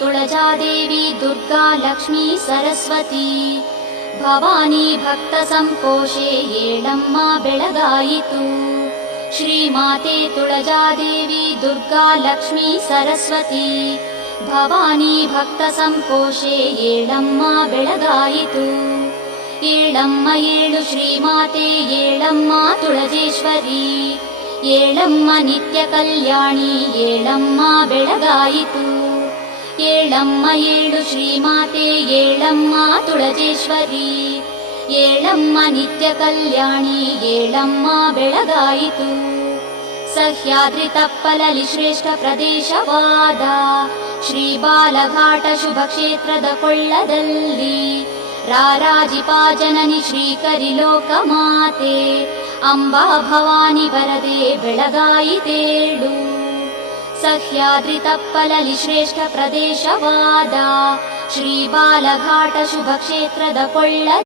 ತುಳಜಾದೇವಿ ದುರ್ಗಾ ಲಕ್ಷ್ಮೀ ಸರಸ್ವತಿ ಭವಾನಿ ಭಕ್ತ ಸಂಕೋಶೆ ಏಳಮ್ಮ ಬೆಳಗಾಯಿತು. ಶ್ರೀಮಾತೆ ತುಳಜಾದೇವಿ ದುರ್ಗಾ ಲಕ್ಷ್ಮೀ ಸರಸ್ವತಿ ಭವಾನಿ ಭಕ್ತ ಸಂಕೋಶೆ ಏಳಮ್ಮ ಬೆಳಗಾಯಿತು. ಏಳಮ್ಮ ಏಳು ಶ್ರೀಮಾತೆ ಏಳಮ್ಮ ತುಳಜೇಶ್ವರಿ ಏಳಮ್ಮ ನಿತ್ಯ ಕಲ್ಯಾಣಿ ಏಳಮ್ಮ ಬೆಳಗಾಯಿತು. ಏಳಮ್ಮ ಏಳು ಶ್ರೀಮಾತೆ ಏಳಮ್ಮ ತುಳಜೇಶ್ವರಿ ಏಳಮ್ಮ ನಿತ್ಯ ಕಲ್ಯಾಣಿ ಏಳಮ್ಮ ಬೆಳಗಾಯಿತು. ಸಹ್ಯಾದ್ರಿ ತಪ್ಪಲಲಿ ಶ್ರೇಷ್ಠ ಪ್ರದೇಶವಾದ ಶ್ರೀ ಬಾಲಘಾಟ ಶುಭ ಕ್ಷೇತ್ರದ ಕೊಳ್ಳದಲ್ಲಿ ರಾರಾಜಿಪಾ ಜನನಿ ಶ್ರೀಕರಿ ಲೋಕಮಾತೆ ಅಂಬಾ ಭವಾನಿ ವರದೆ ಬೆಳಗಾಯಿತೇಳು. ಸಹ್ಯಾದ್ರಿ ತಪ್ಪಲಲಿ ಶ್ರೇಷ್ಠ ಪ್ರದೇಶವಾದ ಶ್ರೀ ಬಾಲಘಾಟ ಶುಭ ಕ್ಷೇತ್ರದ ಕೊಳ್ಳ